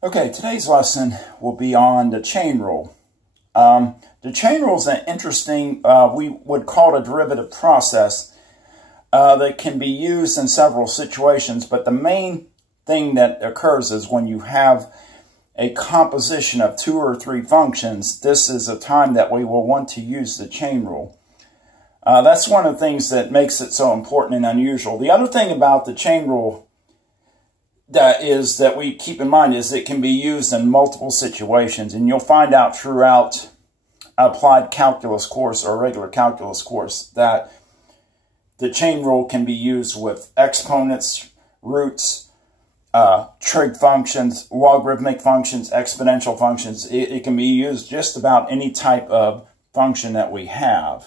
Okay, today's lesson will be on the chain rule. The chain rule is an interesting, we would call it a derivative process that can be used in several situations, but the main thing that occurs is when you have a composition of 2 or 3 functions, this is a time that we will want to use the chain rule. That's one of the things that makes it so important and unusual. The other thing about the chain rule that we keep in mind is it can be used in multiple situations, and you'll find out throughout applied calculus course or regular calculus course that the chain rule can be used with exponents, roots, trig functions, logarithmic functions, exponential functions. It can be used just about any type of function that we have.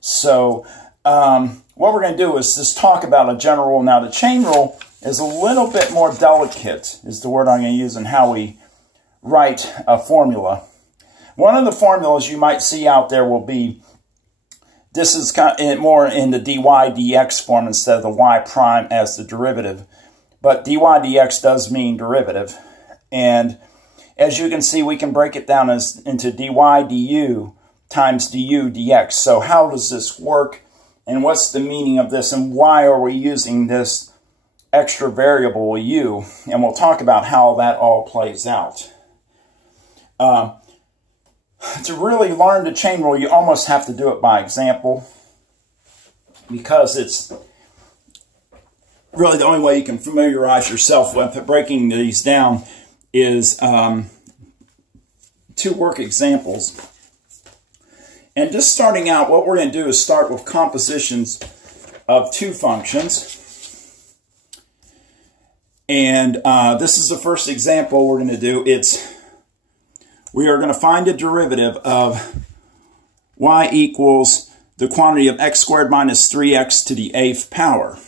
So what we're going to do is just talk about a general rule. Now the chain rule is a little bit more delicate, is the word I'm going to use in how we write a formula. One of the formulas you might see out there will be, this is kind of more in the dy dx form instead of the y prime as the derivative. But dy dx does mean derivative. And as you can see, we can break it down into dy du times du dx. So how does this work? And what's the meaning of this? And why are we using this extra variable u? And we'll talk about how that all plays out. To really learn the chain rule, you almost have to do it by example, because it's really the only way you can familiarize yourself with breaking these down is to work examples. And just starting out, what we're going to do is start with compositions of 2 functions. And this is the first example we're going to do. We are going to find a derivative of y equals the quantity of x squared minus 3x to the 8th power.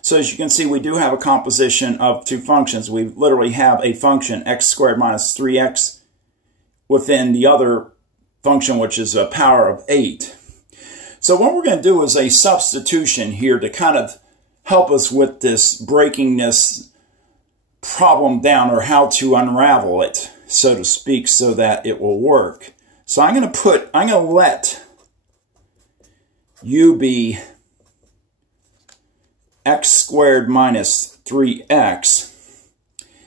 So as you can see, we do have a composition of 2 functions. We literally have a function x squared minus 3x within the other function, which is a power of 8. So what we're going to do is a substitution here to kind of help us with this, breaking this problem down, or how to unravel it, so to speak, so that it will work. So I'm going to let u be x squared minus 3x.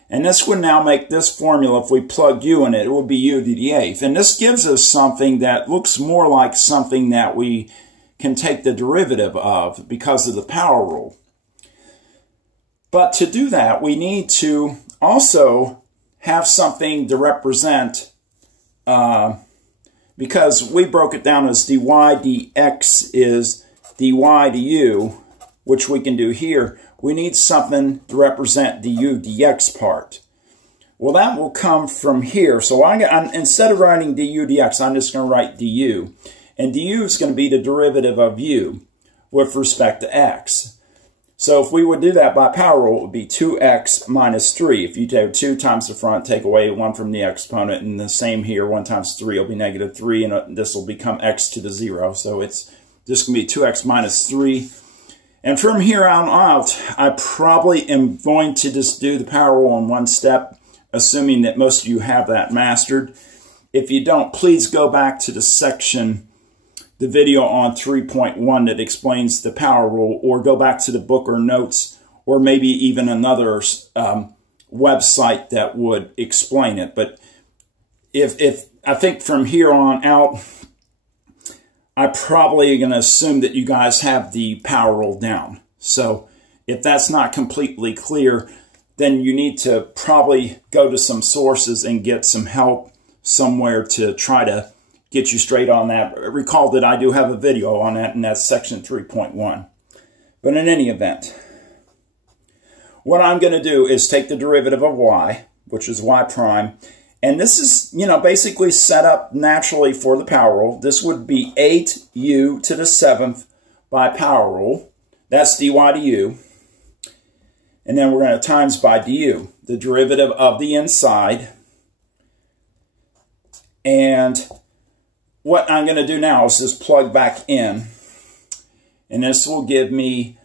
And this would now make this formula, if we plug u in it, it would be u to the 8th. And this gives us something that looks more like something that we can take the derivative of because of the power rule. But to do that, we need to also have something to represent, because we broke it down as dy dx is dy du, which we can do here. We need something to represent the du dx part. Well, that will come from here. So instead of writing du dx, I'm just going to write du. And du is going to be the derivative of u with respect to x. So if we would do that by power rule, it would be 2x minus 3. If you take 2 times the front, take away 1 from the exponent, and the same here, 1 times 3 will be negative 3, and this will become x to the 0. So it's just going to be 2x minus 3. And from here on out, I probably am going to just do the power rule in one step, assuming that most of you have that mastered. If you don't, please go back to the section, the video on 3.1 that explains the power rule, or go back to the book or notes, or maybe even another website that would explain it. But if I think from here on out, I'm probably going to assume that you guys have the power rule down. So if that's not completely clear, then you need to probably go to some sources and get some help somewhere to try to get you straight on that. Recall that I do have a video on that, and that's section 3.1. But in any event, what I'm going to do is take the derivative of y, which is y prime, and this is, basically set up naturally for the power rule. This would be 8u to the 7th by power rule. That's dy du. And then we're going to times by du, the derivative of the inside. And what I'm going to do now is just plug back in. And this will give me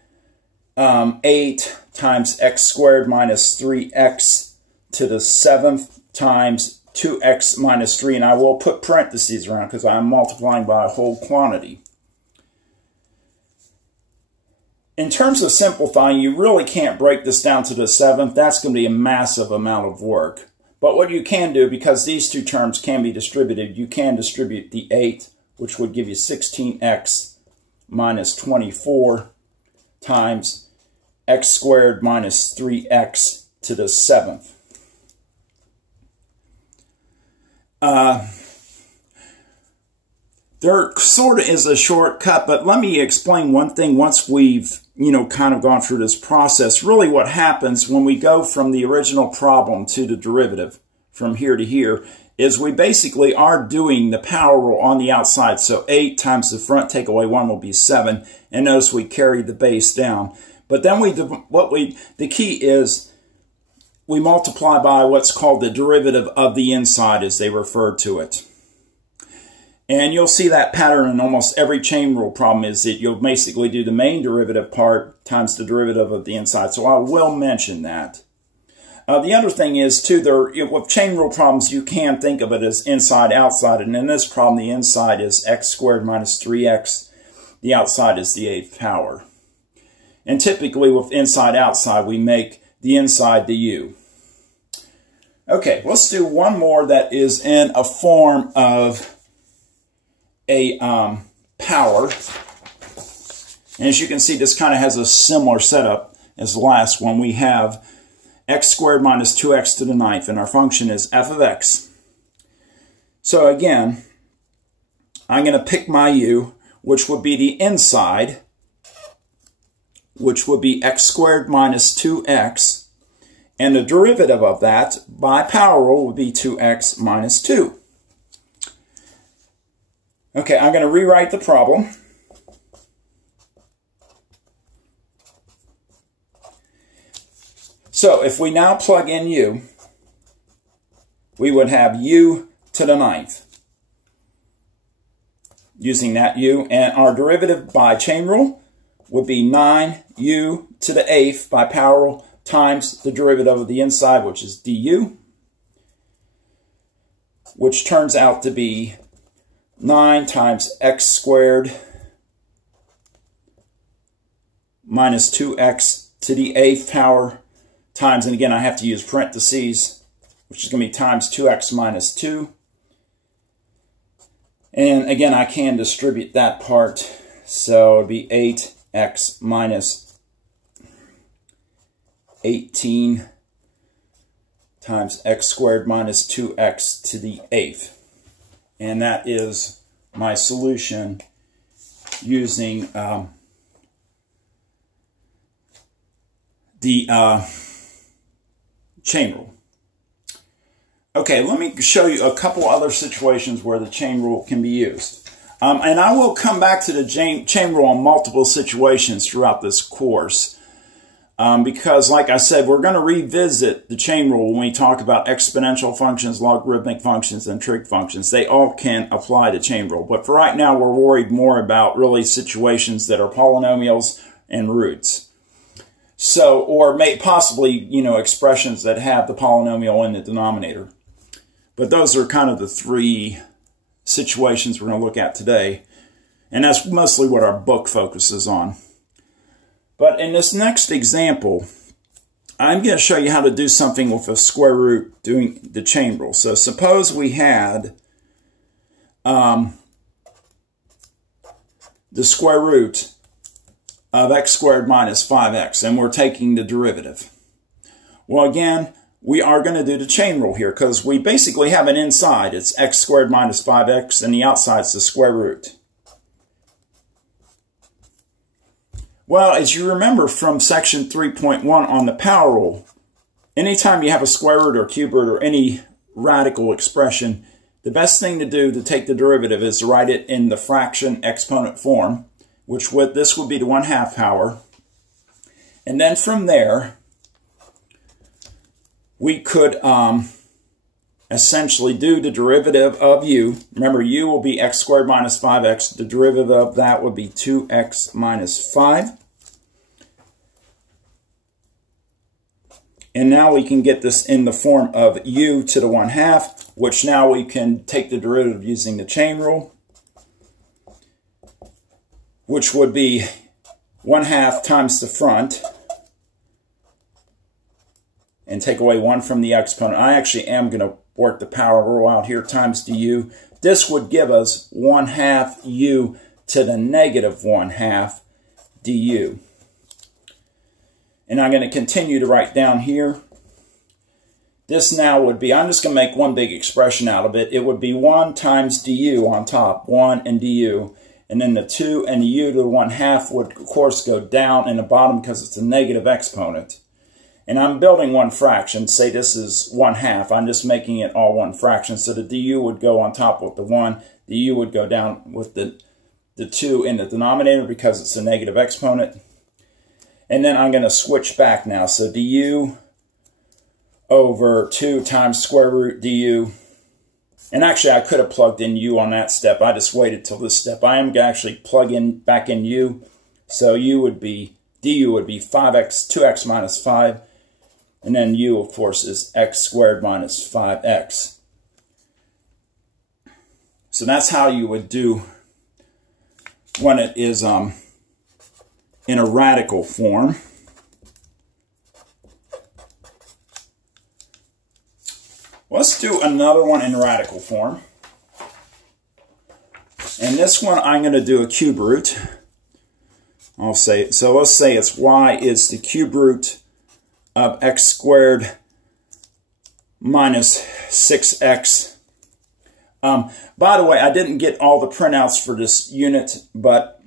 8 times x squared minus 3x to the 7th times 2x minus 3, and I will put parentheses around because I'm multiplying by a whole quantity. In terms of simplifying, you really can't break this down to the 7th. That's going to be a massive amount of work. But what you can do, because these two terms can be distributed, you can distribute the 8, which would give you 16x minus 24 times x squared minus 3x to the 7th. There sort of is a shortcut, but let me explain one thing once we've, kind of gone through this process. Really what happens when we go from the original problem to the derivative, from here to here, is we basically are doing the power rule on the outside. So 8 times the front, take away 1 will be 7. And notice we carry the base down. But then the key is we multiply by what's called the derivative of the inside, as they refer to it. And you'll see that pattern in almost every chain rule problem, is that you'll basically do the main derivative part times the derivative of the inside. So I will mention that. The other thing is, too, with chain rule problems, you can think of it as inside, outside. And in this problem, the inside is x squared minus 3x. The outside is the 8th power. And typically with inside, outside, we make the inside the u. Okay, let's do one more that is in a form of a power. And as you can see, this kind of has a similar setup as the last one. We have x squared minus 2x to the 9th, and our function is f of x. So again, I'm going to pick my u, which would be the inside, which would be x squared minus 2x, and the derivative of that by power rule would be 2x minus 2. Okay, I'm going to rewrite the problem. So if we now plug in u, we would have u to the 9th. Using that u, and our derivative by chain rule would be 9u to the 8th by power rule times the derivative of the inside, which is du, which turns out to be 9 times x squared minus 2x to the 8th power times, and again I have to use parentheses, which is going to be times 2x minus 2. And again, I can distribute that part, so it would be 8x minus 18 times x squared minus 2x to the 8th. And that is my solution using the chain rule. Okay, let me show you a couple other situations where the chain rule can be used. And I will come back to the chain rule on multiple situations throughout this course. Because, like I said, we're going to revisit the chain rule when we talk about exponential functions, logarithmic functions, and trig functions. They all can apply to chain rule. But for right now, we're worried more about really situations that are polynomials and roots. So, or possibly, expressions that have the polynomial in the denominator. But those are kind of the three situations we're going to look at today. And that's mostly what our book focuses on. But in this next example, I'm going to show you how to do something with a square root doing the chain rule. So suppose we had the square root of x squared minus 5x, and we're taking the derivative. Well, again, we are going to do the chain rule here, because we basically have an inside. It's x squared minus 5x, and the outside is the square root. Well, as you remember from section 3.1 on the power rule, anytime you have a square root or cube root or any radical expression, the best thing to do to take the derivative is to write it in the fraction exponent form, which this would be the 1/2 power. And then from there, we could essentially do the derivative of u. Remember, u will be x squared minus 5x. The derivative of that would be 2x minus 5. And now we can get this in the form of u to the 1/2, which now we can take the derivative using the chain rule, which would be 1/2 times the front, and take away 1 from the exponent. I actually am going to work the power rule out here, times du. This would give us 1/2 u to the negative 1/2 du. And I'm going to continue to write down here. This now would be, I'm just going to make one big expression out of it. It would be 1 times du on top, 1 and du. And then the 2 and the u to the 1/2 would, of course, go down in the bottom because it's a negative exponent. And I'm building one fraction. Say this is 1/2. I'm just making it all one fraction. So the du would go on top with the 1. The u would go down with the 2 in the denominator because it's a negative exponent. And then I'm going to switch back now. So du over 2 times square root du. And actually, I could have plugged in u on that step. I just waited till this step. I am going to actually plug in back in u. So u would be, du would be 2x minus 5. And then u, of course, is x squared minus 5x. So that's how you would do when it is in a radical form. Let's do another one in radical form. And this one I'm going to do a cube root. I'll say, so let's say it's y is the cube root of x squared minus 6x. By the way, I didn't get all the printouts for this unit, but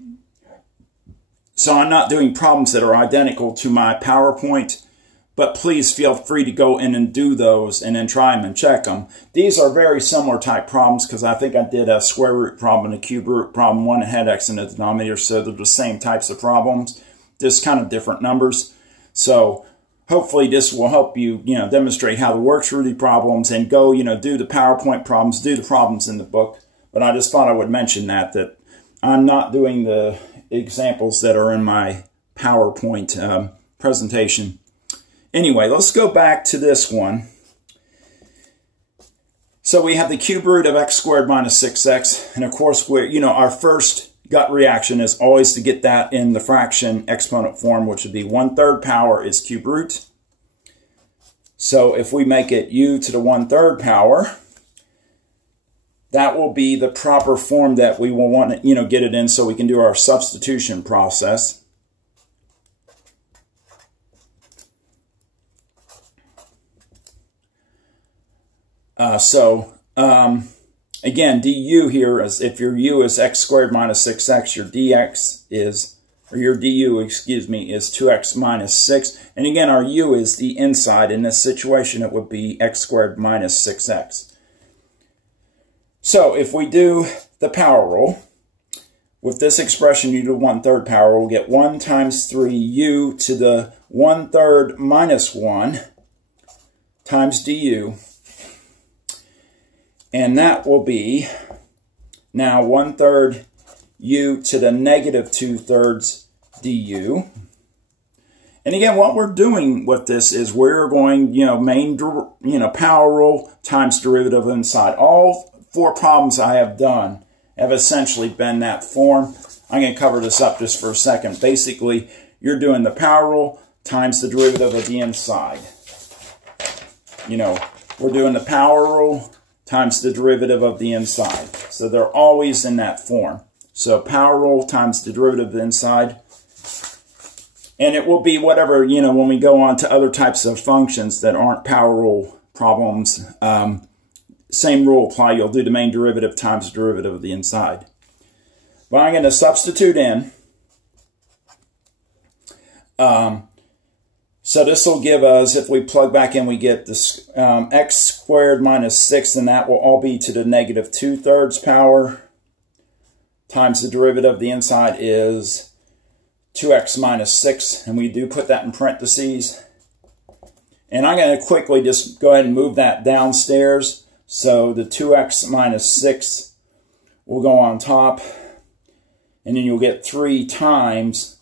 so I'm not doing problems that are identical to my PowerPoint, but please feel free to go in and do those and then try them and check them. These are very similar type problems because I think I did a square root problem and a cube root problem. One had x in the denominator, so they're the same types of problems, just kind of different numbers. So hopefully this will help you, demonstrate how to work through the problems and go, do the PowerPoint problems, do the problems in the book. But I just thought I would mention that I'm not doing the examples that are in my PowerPoint presentation. Anyway, let's go back to this one. So we have the cube root of x squared minus 6x. And of course, our first gut reaction is always to get that in the fraction exponent form, which would be 1/3 power is cube root. So if we make it u to the 1/3 power, that will be the proper form that we will want to, get it in so we can do our substitution process. Again, du here, is if your u is x squared minus 6x, your dx is, or your du, excuse me, is 2x minus 6. And again, our u is the inside. In this situation, it would be x squared minus 6x. So if we do the power rule, with this expression, u to the 1/3 power, we'll get 1 times 3u to the 1/3 minus 1 times du. And that will be now 1/3 u to the negative 2/3 du. And again, what we're doing with this is we're going, main, power rule times derivative inside. All 4 problems I have done have essentially been that form. I'm going to cover this up just for a second. Basically, you're doing the power rule times the derivative of the inside. We're doing the power rule times the derivative of the inside. So they're always in that form. So power rule times the derivative of the inside. And it will be whatever, when we go on to other types of functions that aren't power rule problems, same rule apply. You'll do the main derivative times the derivative of the inside. But I'm going to substitute in. So this will give us, if we plug back in, we get this x squared minus 6, and that will all be to the negative 2/3 power times the derivative of the inside is 2x minus 6, and we do put that in parentheses. And I'm going to quickly just go ahead and move that downstairs. So the 2x minus 6 will go on top, and then you'll get 3 times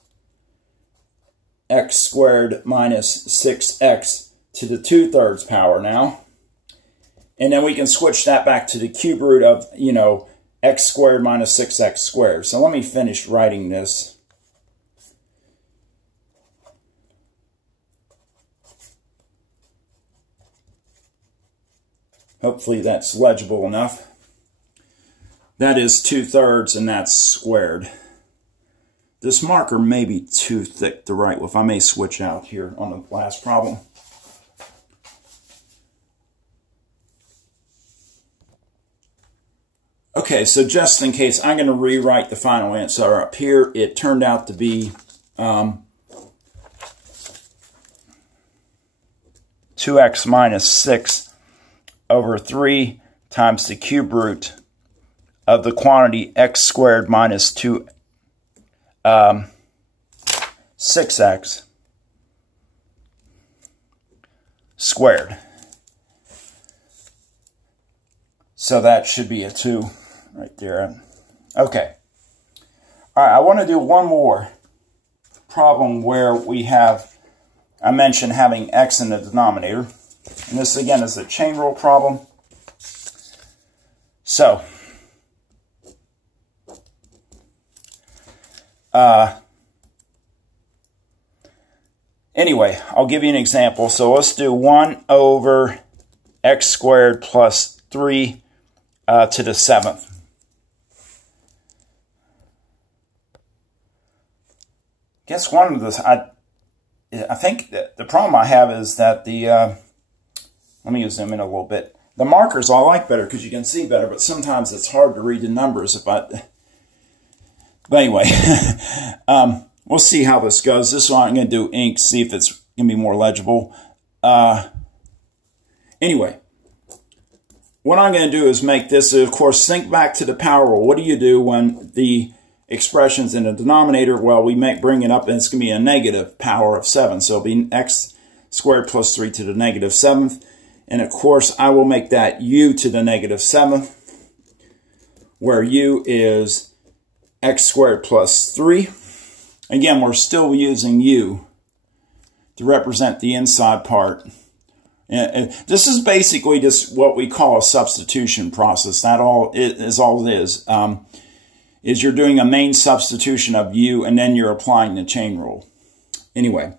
x squared minus 6x to the 2/3 power now. And then we can switch that back to the cube root of, x squared minus 6x squared. So let me finish writing this. Hopefully that's legible enough. That is 2/3 and that's squared. This marker may be too thick to write with. I may switch out here on the last problem. Okay, so just in case, I'm going to rewrite the final answer up here. It turned out to be 2x minus 6 over 3 times the cube root of the quantity x squared minus 6x squared. So that should be a 2 right there. Okay. All right, I want to do one more problem where we have, I mentioned having x in the denominator. And this, again, is a chain rule problem. So, anyway, I'll give you an example. So let's do 1 over x squared plus 3 to the 7th. Guess one of this, I think that the problem I have is that the, let me zoom in a little bit. The markers I like better because you can see better, but sometimes it's hard to read the numbers. But anyway, we'll see how this goes. This one I'm going to do ink, see if it's going to be more legible. Anyway, what I'm going to do is make this, of course, think back to the power rule. What do you do when the expression's in the denominator? Well, we bring it up, and it's going to be a negative power of 7. So it'll be x squared plus 3 to the negative 7th. And, of course, I will make that u to the negative 7th, where u is x squared plus 3. Again, we're still using u to represent the inside part. And this is basically just what we call a substitution process. That all it is. Is you're doing a main substitution of u, and then you're applying the chain rule. Anyway,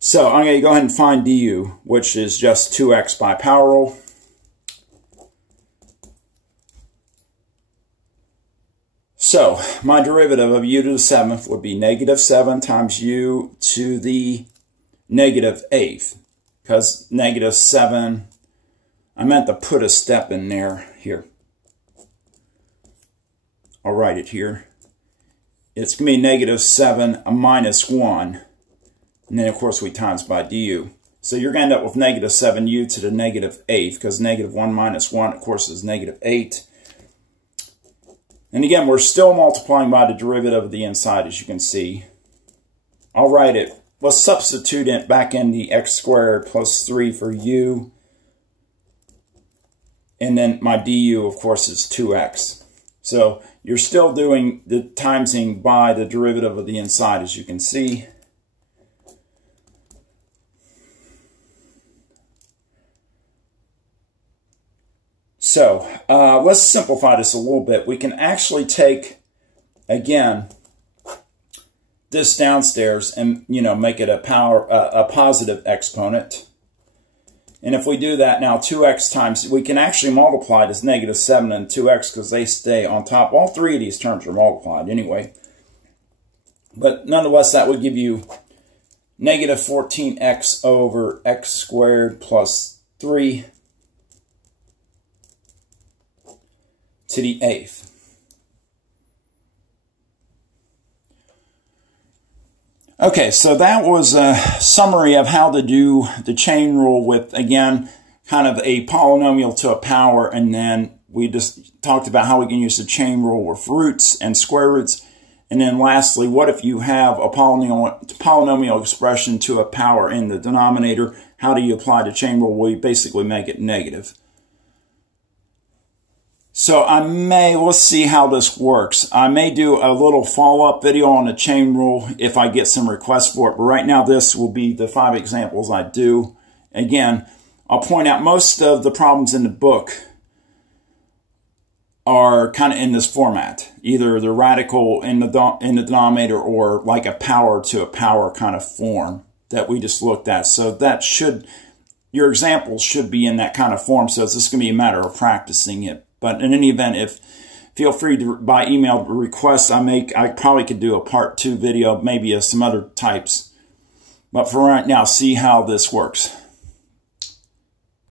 so I'm going to go ahead and find du, which is just 2x by power rule. So my derivative of u to the 7th would be negative 7 times u to the negative 8th. Because negative 7, I meant to put a step in there here. I'll write it here. It's going to be negative 7 minus 1. And then, of course, we times by du. So you're going to end up with negative 7u to the negative 8th, because negative 1 minus 1, of course, is negative 8. And again, we're still multiplying by the derivative of the inside, as you can see. I'll write it. Let's substitute it back in the x squared plus 3 for u. And then my du, of course, is 2x. So you're still doing the timesing by the derivative of the inside, as you can see. So let's simplify this a little bit. We can actually take, again, this downstairs and, make it a positive exponent. And if we do that now, 2x times, we can actually multiply this negative 7 and 2x because they stay on top. All three of these terms are multiplied anyway. But nonetheless, that would give you negative 14x over x squared plus 3 to the 8th. Okay, so that was a summary of how to do the chain rule with, again, kind of a polynomial to a power, and then we just talked about how we can use the chain rule with roots and square roots. And then lastly, what if you have a polynomial expression to a power in the denominator? How do you apply the chain rule? Well, you basically make it negative. So let's see how this works. I may do a little follow-up video on the chain rule if I get some requests for it. But right now, this will be the 5 examples I do. Again, I'll point out most of the problems in the book are kind of in this format. Either the radical in the denominator or like a power to a power kind of form that we just looked at. So that should, your examples should be in that kind of form. So it's just going to be a matter of practicing it. But in any event, feel free to, by email requests I probably could do a part 2 video, maybe of some other types. But for right now, see how this works.